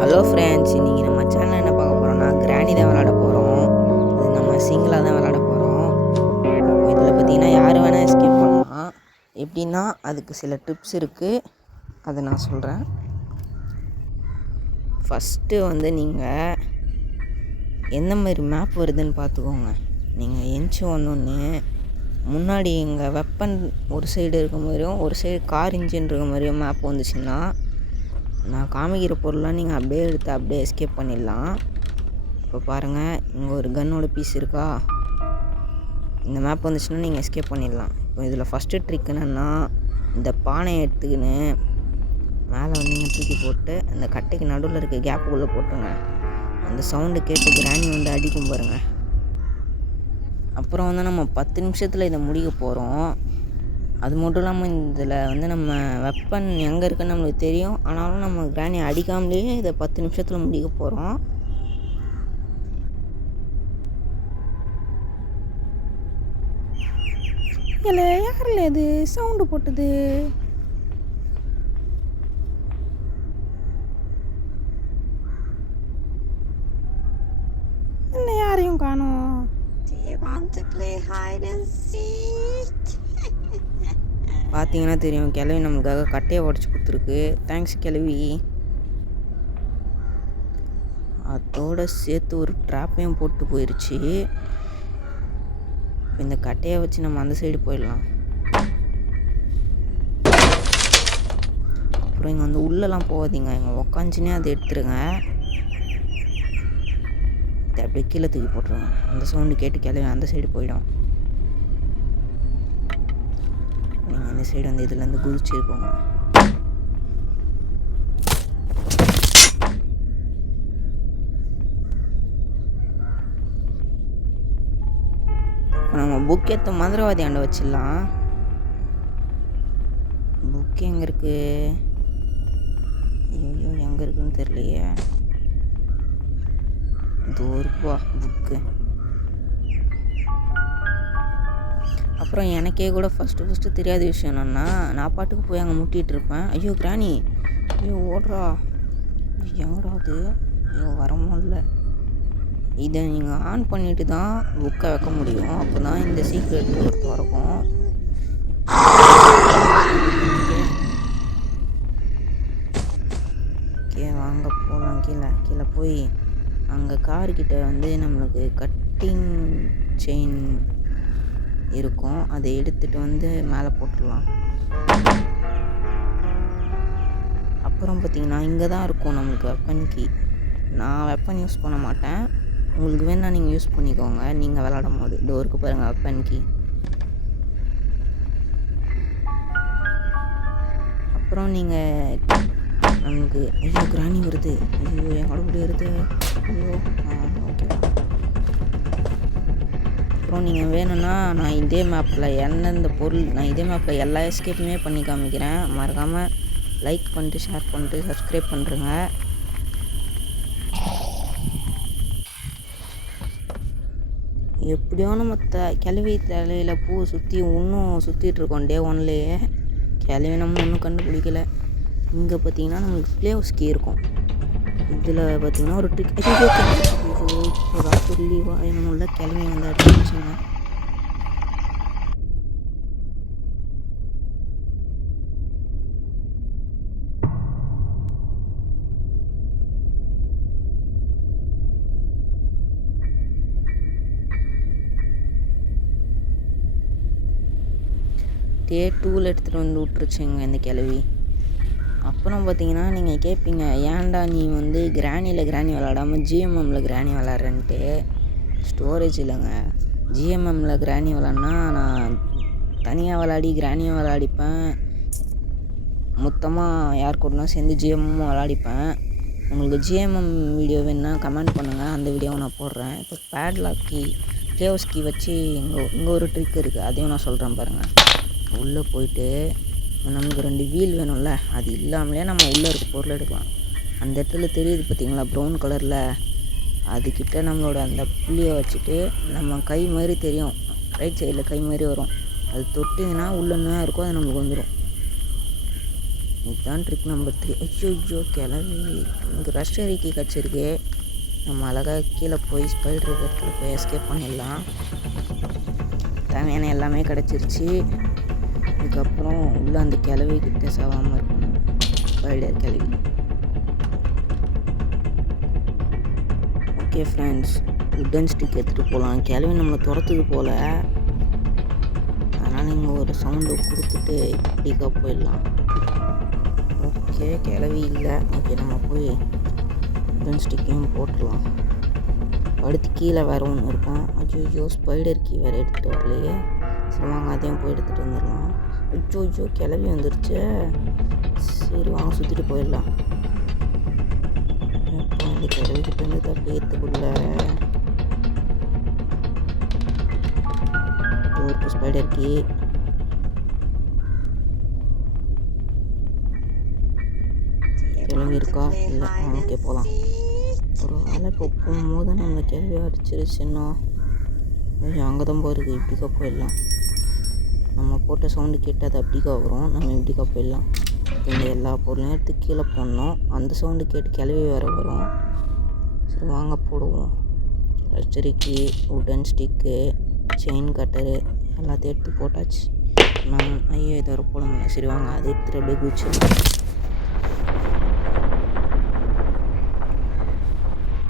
Hello friends, இன்றைக்கி நம்ம சேனலில் என்ன பார்க்க போகிறோம்னா கிராணி தான் விளாட போகிறோம். இது நம்ம சிங்கிளாக தான் விளாட போகிறோம். இதில் பார்த்திங்கன்னா யார் வேணால் எஸ்கேப் பண்ணலாம். எப்படின்னா அதுக்கு சில டிப்ஸ் இருக்குது, அதை நான் சொல்கிறேன். ஃபஸ்ட்டு நீங்கள் எந்த மாதிரி மேப் வருதுன்னு பார்த்துக்கோங்க. நீங்கள் எஞ்சி வந்தோடனே முன்னாடி எங்கள் வெப்பன் ஒரு சைடு இருக்க மாதிரியும் ஒரு சைடு கார் இன்ஜின் இருக்க மாதிரியும் மேப் வந்துச்சுன்னா நான் காமிக்கிற பொருள்லாம் நீங்கள் அப்படியே எடுத்து அப்படியே எஸ்கேப் பண்ணிடலாம். இப்போ பாருங்கள், இங்கே ஒரு கன்னோட பீஸ் இருக்கா. இந்த மேப் வந்துச்சுன்னா நீங்கள் எஸ்கேப் பண்ணிடலாம். இப்போ இதில் ஃபஸ்ட்டு ட்ரிக் என்னென்னா, இந்த பானையை எடுத்துக்கின்னு மேலே நீங்கள் தூக்கி போட்டு அந்த கட்டைக்கு நடுவில் இருக்க கேப்புக்குள்ளே போட்டுருங்க. அந்த சவுண்டு கேட்டு கிராணி அடிக்கும் பாருங்கள். அப்புறம் நம்ம 10 நிமிஷத்தில் இதை முடிக்க போகிறோம். அது மட்டும் இல்லாமல் இதில் நம்ம வெப்பன் எங்கே இருக்குன்னு நம்மளுக்கு தெரியும். ஆனாலும் நம்ம கிராணி அடிக்காமலேயே இதை 10 நிமிஷத்தில் முடிக்க போகிறோம். இல்லை யாரில் இது சவுண்டு போட்டது? இல்லை யாரையும் காணோம். பார்த்தீங்கன்னா தெரியும், கிளவி நம்மளுக்காக கட்டையை உடச்சி கொடுத்துருக்கு. தேங்க்ஸ் கிளவி. அதோடு சேர்த்து ஒரு ட்ராப்பையும் போட்டு போயிடுச்சு. இந்த கட்டையை வச்சு நம்ம அந்த சைடு போயிடலாம். அப்புறம் இங்கே உள்ளெல்லாம் போகாதீங்க, இங்கே உக்காந்துச்சுன்னே அதை எடுத்துருங்க. இதை அப்படியே கீழே தூக்கி போட்டுருங்க. அந்த சவுண்டு கேட்டு கிளவி அந்த சைடு போயிடும். நீங்கள் இந்த சைடு இதுலேருந்து குதிச்சிருக்கோங்க. இப்போ நம்ம புக் எடுத்த மந்திரவாதி ஆண்ட வச்சிடலாம். புக் எங்கே இருக்குது? ஐயோ எங்கே இருக்குன்னு தெரியலையே. இதோ இருக்குவா புக்கு. அப்புறம் எனக்கே கூட ஃபஸ்ட்டு தெரியாத விஷயம் என்னென்னா, நான் பாட்டுக்கு போய் அங்கே முட்டிகிட்டு இருப்பேன். ஐயோ கிராணி, ஐயோ ஓடுறா, எங்கடா அது? ஐயோ வரமோ இல்லை. இதை நீங்கள் ஆன் பண்ணிவிட்டு தான் புக்கை வைக்க முடியும். அப்போ தான் இந்த சீக்ரெட் டோர் திறக்கும். ஓகே வாங்க போகலாம். கீழே போய் அங்கே கார்கிட்ட நம்மளுக்கு கட்டிங் செயின் இருக்கும், அதை எடுத்துகிட்டு மேலே போட்டுடலாம். அப்புறம் பார்த்திங்கன்னா இங்கே தான் இருக்கும் நம்மளுக்கு வெப்பன் கீ. நான் வெப்பன் யூஸ் பண்ண மாட்டேன், உங்களுக்கு வேணால் நீங்கள் யூஸ் பண்ணிக்கோங்க. நீங்கள் விளாடும் போது டோருக்கு பாருங்கள் வெப்பன் கீ. அப்புறம் நீங்கள் நமக்கு ஐயோ கிராணி வருது, ஐயோ என் உடம்புல வருது, ஐயோ ஓகே. அப்புறம் நீங்கள் வேணும்னா நான் இதே மேப்பில் எந்தெந்த பொருள் நான் இதே மேப்பில் எல்லா எஸ்கேப்புமே பண்ணி காமிக்கிறேன். மறக்காமல் லைக் பண்ணிட்டு ஷேர் பண்ணிட்டு சப்ஸ்கிரைப் பண்ணுறேங்க. எப்படியோ நம்ம கிளவி தலையில் பூ சுற்றி இன்னும் சுற்றிட்டுருக்கோம். டே 1லேயே கிளவி நம்ம ஒன்றும் கண்டுபிடிக்கல. இங்கே பார்த்தீங்கன்னா நம்மளுக்கு ப்ளே ஹவுஸ் கீ இருக்கும். இதில் பார்த்தீங்கன்னா ஒரு ட்ரிக். இப்போதான் சொல்லி வாயணும்ல கிளம்பி அடிச்சுங்க. டே 2ல் எடுத்துகிட்டு விட்டுருச்சுங்க இந்த கிளவி. அப்புறம் பார்த்தீங்கன்னா நீங்கள் கேட்பீங்க, ஏன்டா நீ கிராணி விளாடாமல் ஜிஎம்எம்மில் கிராணி விளாட்றேன்ட்டு. ஸ்டோரேஜ் இல்லைங்க. ஜிஎம்எம்மில் கிராணி விளாட்னா நான் தனியாக விளாடி கிராணியும் விளாடிப்பேன், மொத்தமாக யார் கூடனா சேர்ந்து ஜிஎம்எம்மும் விளாடிப்பேன். உங்களுக்கு ஜிஎம்எம் வீடியோ வேணுன்னா கமெண்ட் பண்ணுங்கள், அந்த வீடியோவை நான் போடுறேன். இப்போ பேட்லாக் கீ ப்ளேஹவுஸ் கீ வச்சு இங்கே ஒரு ட்ரிக் இருக்குது, அதையும் நான் சொல்கிறேன் பாருங்கள். உள்ளே போயிட்டு நமக்கு 2 வீல் வேணும்ல, அது இல்லாமலே நம்ம உள்ளே இருக்க பொருள் எடுக்கலாம். அந்த இடத்துல தெரியுது பார்த்தீங்களா ப்ரௌன் கலரில், அதுக்கிட்ட நம்மளோட அந்த புள்ளியை வச்சுட்டு நம்ம கை மாதிரி தெரியும், ரைட் சைடில் கை மாதிரி வரும், அது தொட்டிங்கன்னா உள்ளே என்ன இருக்கோ அது நம்மளுக்கு வந்துடும். இதுதான் ட்ரிக் நம்பர் 3. ஐயோ கிளவி எனக்கு ரஷ் அறிக்கை கிடச்சிருக்கு. நம்ம அழகாக கீழே போய் ஸ்பைடர் இடத்துல போய் எஸ்கேப் பண்ணிடலாம். தேவையான எல்லாமே கிடச்சிருச்சு. இதுக்கப்புறம் உள்ளே அந்த கிளவி கிட்ட சாவாமல் இருக்கணும். ஸ்பைடர் கிளவி. ஓகே ஃப்ரெண்ட்ஸ், உட்டன் ஸ்டிக் எடுத்துகிட்டு போகலாம். கிளவி நம்மளை துரத்துது போல். அதனால் நீங்கள் ஒரு சவுண்டை கொடுத்துட்டு இப்படிக்கா போயிடலாம். ஓகே கிளவி இல்லை. ஓகே நம்ம போய் உட்டன் ஸ்டிக்கையும் போட்டுடலாம். அடுத்து கீழே வேறு ஒன்று இருக்கும். ஐயோ ஸ்பைடர் கீ வேறு எடுத்துகிட்டு வரலையே. சரி வாங்க அதையும் போய் எடுத்துகிட்டு வந்துடலாம். ஐயோ கிளவி வந்துருச்சு. சரி வாங்க சுற்றிட்டு போயிடலாம். எப்போ அந்த கிளவிக்கிட்ட இருந்து தப்பி ஏற்றுக்குள்ள ஒரு ஸ்பைடர் கீ. கிளவி இருக்கா? இல்லை. ஓகே போகலாம். ஒரு வேலை இப்போ போகும்போது நம்ம கேள்வி அடிச்சிருச்சுன்னா அங்கே தான் போகிறது. இப்படிக்கா போயிடலாம். நம்ம போட்ட சவுண்டு கேட்டு அது அப்படிக்கா வரும். நம்ம இப்படிக்கா போயிடலாம். இந்த எல்லா பொருளையும் எடுத்து கீழே போடணும். அந்த சவுண்டு கேட்டு கிளவி வேறு வரும். சரி வாங்க போடுவோம். ரஸ்டரிக்கு உட்டன் ஸ்டிக்கு செயின் கட்டரு எல்லாத்தையும் எடுத்து போட்டாச்சு. நான் ஐயோ இதை வர போட முடியல. சரி வாங்க அதை எடுத்துகிட்டு அப்படியே குதிச்சிடலாம்.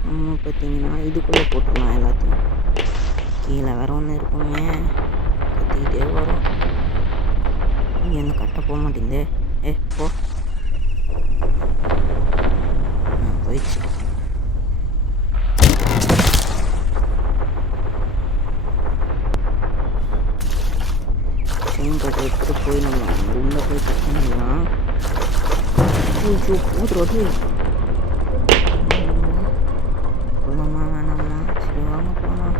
நம்ம பார்த்தீங்கன்னா இதுக்குள்ளே போட்டுடலாம் எல்லாத்தையும். கீழே வேற ஒன்று இருக்குமே கத்திக்கிட்டே வரும். இங்கே வந்து கட்ட போக மாட்டேங்குது. போ போயிடுச்சு. செயின் கட்டை எடுத்துகிட்டு போய் நம்ம உள்ளே போய் கட் பண்ணிடலாம். போதும் போகலாமா வேணாமா? சரி வாங்க போகலாம்.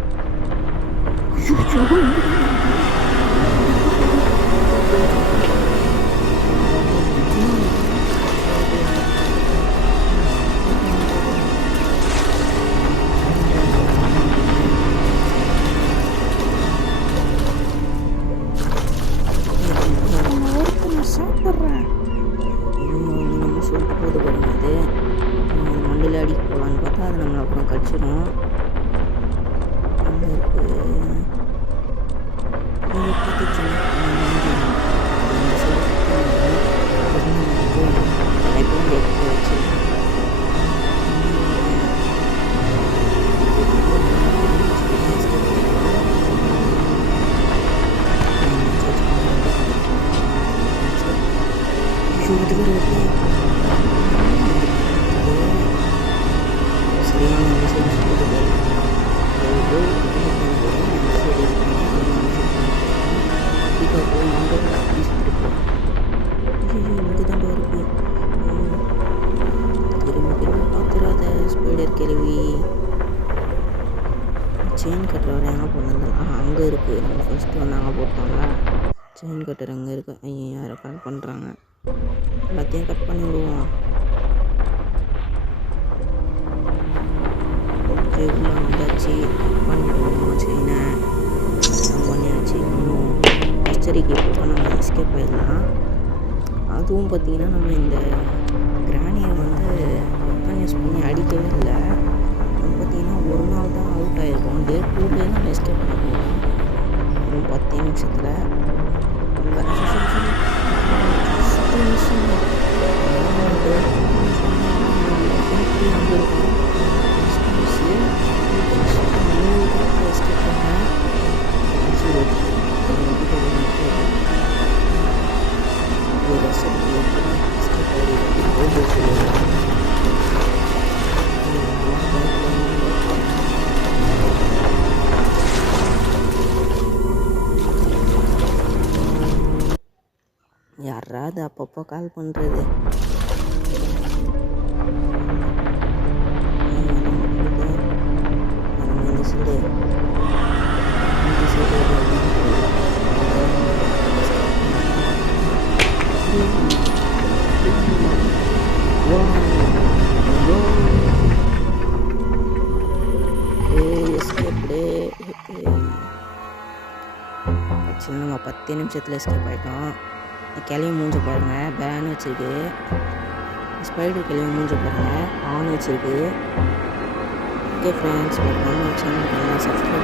சாப்பிட்றேன். நம்ம சொல்லிட்டு போது பாருங்க. அது மண்டியில் அடிக்க போகலான்னு பார்த்தா அது நம்மளை அப்புறம் கடிச்சிடும். அங்கே இருக்கு வச்சு ஸ்பைடர் கிளவி செயின் கட்டர் வர எங்கே போனது? அங்கே இருக்குது. நம்ம ஃபஸ்ட்டு வந்து அங்கே போட்டோம்ல செயின் கட்டர் அங்கே இருக்குது. ஐயோ யாரை கட் பண்ணுறாங்க. எல்லாத்தையும் கட் பண்ணி விடுவோம். ஓகே உள்ள வந்தாச்சு. கட் பண்ணிவிடுவோம். செயினை பண்ணியாச்சு. இன்னும் ஹிஸ்டரிக்கு இப்போ நம்ம எஸ்கேப் ஆகிடலாம். அதுவும் பார்த்திங்கன்னா நம்ம இந்த கிராணியை வந்து யூஸ் பண்ணி அடிக்கவே இல்லை. அது பார்த்திங்கன்னா ஒரு நாள் தான் அவுட் ஆகிருக்கும். டே 2 டே நம்ம எஸ்கேப் பண்ணிடுவோம். ஒரு 10 நிமிஷத்தில் எஸ்கேப் பண்ணேன். யாராவது அப்பப்போ கால் பண்ணுறது. இந்த சைடு நம்ம 10 நிமிஷத்தில் எஸ்கேப் ஆகிட்டோம். கிளவி மூஞ்ச பாருங்கள், பேன்னு வச்சுருக்கு. ஸ்பைடர் கிளவி மூஞ்ச பாருங்கள், ஆன் வச்சுருக்கு. ஓகே ஃப்ரெண்ட்ஸ், ஒரு சேனலுக்கு சப்ஸ்கிரைப்